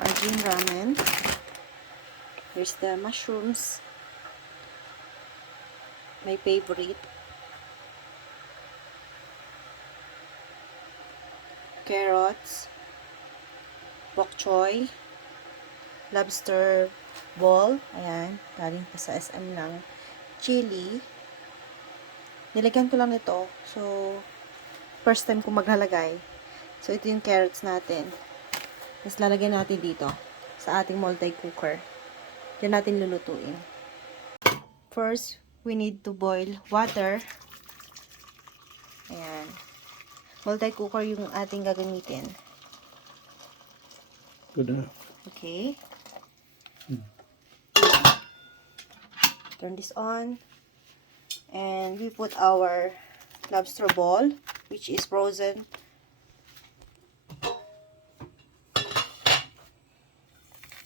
Arjun ramen. Here's the mushrooms. My favorite. Carrots. Bok choy. Lobster ball. Ayan. Galing pa sa SM lang. Chili. Nilagyan ko lang ito. So, first time ko maglalagay. So, ito yung carrots natin. Tapos, lalagyan natin dito sa ating multi-cooker. Diyan natin lulutuin. First, we need to boil water. Ayan. Multi-cooker yung ating gagamitin. Good enough. Okay. Turn this on. And we put our lobster ball, which is frozen.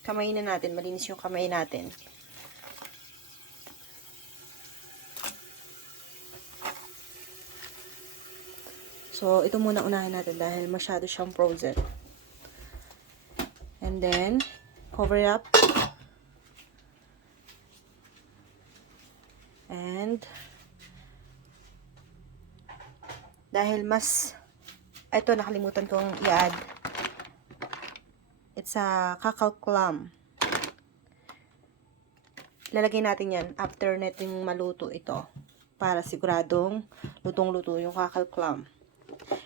Kamay na natin. Malinis yung kamay natin. So, ito muna unahin natin dahil masyado siyang frozen. And then, cover it up. And, dahil ito nakalimutan kong i-add. It's a cacao clam. Lalagay natin yan after natin maluto ito. Para siguradong lutong-luto yung cacao clam.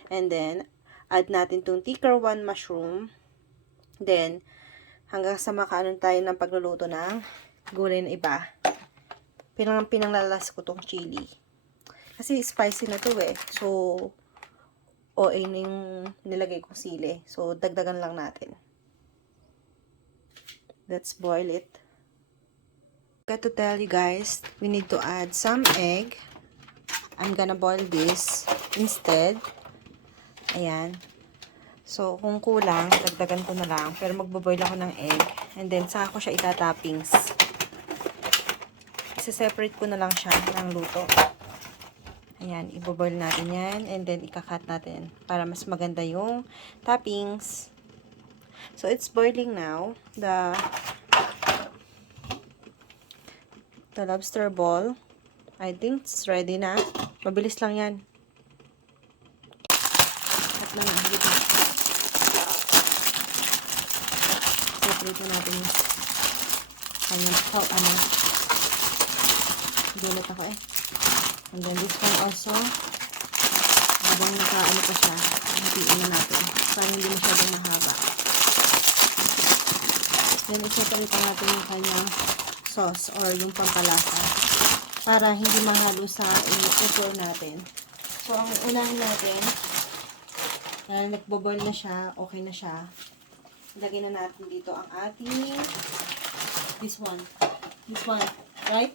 And then, add natin itong thicker one mushroom. Then, hanggang sa makaanon tayo ng pagluluto ng gulay na iba. Pinanglalas ko tong chili. Kasi spicy na to eh. So, OA na yung nilagay kong sili. So, dagdagan lang natin. Let's boil it. Got to tell you guys, we need to add some egg. I'm gonna boil this instead. Ayan. So, kung kulang, dagdagan ko na lang. Pero magbo-boil ako ng egg. And then, saka ko siya itatoppings. Isa-separate ko na lang siya ng luto. Ayan, ibo-boil natin yan. And then, ikakat natin. Para mas maganda yung toppings. So, it's boiling now. The lobster ball. I think it's ready na. Mabilis lang yan. Cut na na. Higit na. Separate na natin yung kanyang Gulat ako eh. And then this one also. Habang nakaano pa siya, hatiin na natin. Para hindi masyadong mahaba. Then iseparate pa natin yung kanyang sauce or yung pampalasa. Para hindi mahalo sa ito natin. So, ang unahin natin, dahil nagboboil na siya, okay na siya. Ilagay na natin dito ang ating this one, right?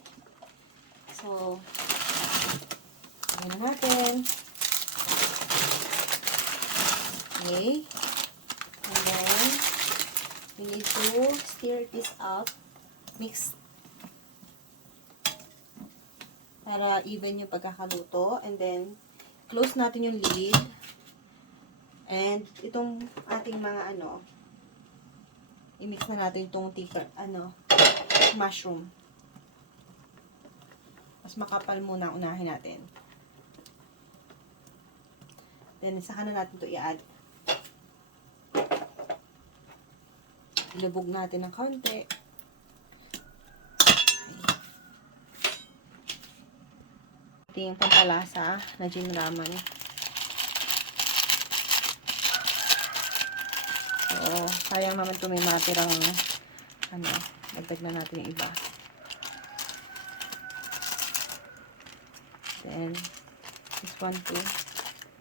So, ilagay na natin. Okay. And then, we need to stir this up. Mix. Para even yung pagkakaluto. And then, close natin yung lid. And, itong ating mga i-mix na natin itong thicker, mushroom. Mas makapal muna unahin natin. Then, saka na natin ito i-add. Ilubog natin ng konti. Ito yung pampalasa na Arjun ramen. So, sayang naman ito may matirang dagdag na natin yung iba. Then, this one too.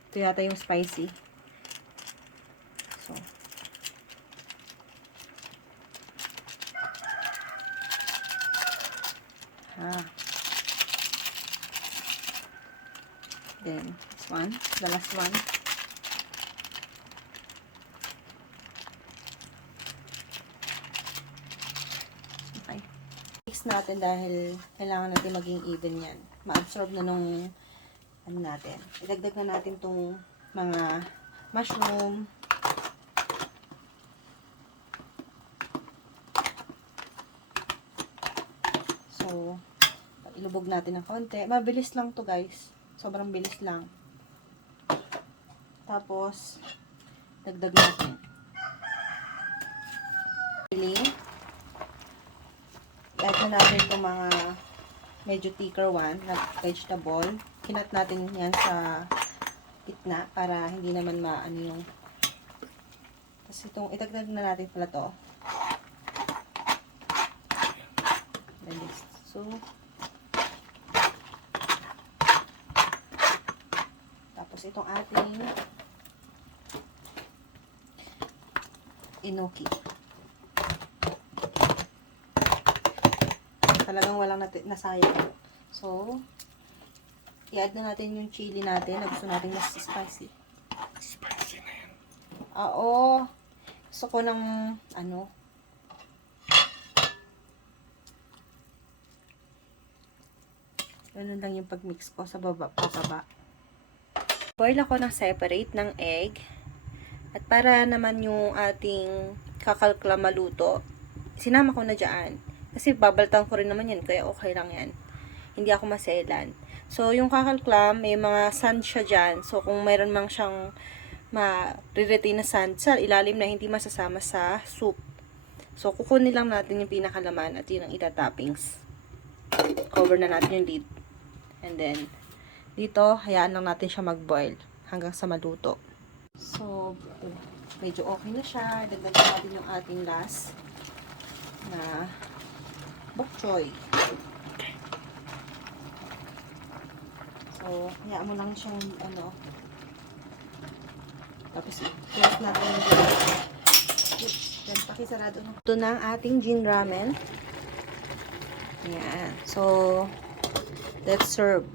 Ito yata yung spicy. So, then, this one, the last one. Okay. Mix natin dahil kailangan natin maging even yan. Ma-absorb na nung natin. Idagdag na natin tong mga mushroom. ilubog natin ng konti. Mabilis lang to guys. Sobrang bilis lang. Tapos, dagdag natin. Chili. I-add na natin itong mga medyo thicker one na vegetable. Kinat natin yan sa gitna para hindi naman maano yung. Tapos itong itagdag na natin pala to. So, tapos itong ating enoki. Talagang walang nasayang. So, i-add na natin yung chili natin na gusto natin mas spicy. Spicy na yan. Oo. Gusto ko ng, ano, ganun lang yung pagmix ko sa pababa. Boil ako ng separate ng egg. At para naman yung ating kakalkla maluto, sinama ko na dyan. Kasi babaltan ko rin naman yan, kaya okay lang yan. Hindi ako maselan. So, yung kakalklam, may mga sand siya dyan. So, kung mayroon mang siyang ma-retain na sand sa ilalim na hindi masasama sa soup. So, kukunin lang natin yung pinakalaman at yun ang ita-toppings. Cover na natin yung lid. And then, dito, hayaan lang natin siya mag-boil hanggang sa maluto. So, medyo okay na siya. Dagdagan natin yung ating last na bok choy. So, hayaan mo lang siyang ano. Tapos, close natin yung yan, pakisarado na. Ito na ang ating Jin ramen. Ayan. So, let's serve.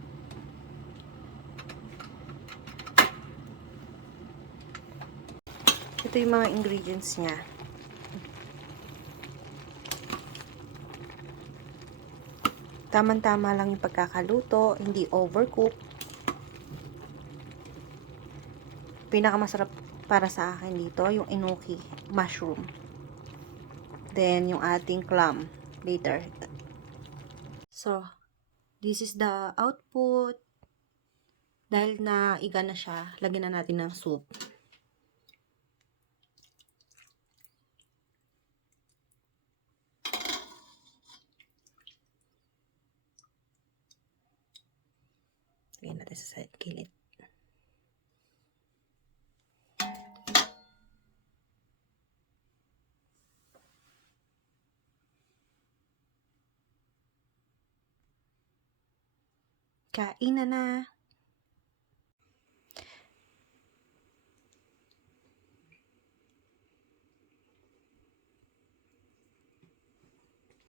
Ito yung mga ingredients niya. Tama-tama lang yung pagkakaluto, hindi overcook. Pinakamasarap para sa akin dito, yung enoki mushroom. Then, yung ating clam later. So, this is the output. Dahil na iga na siya, lagyan na natin ng soup. Lagyan natin sa kilid. Kain na na!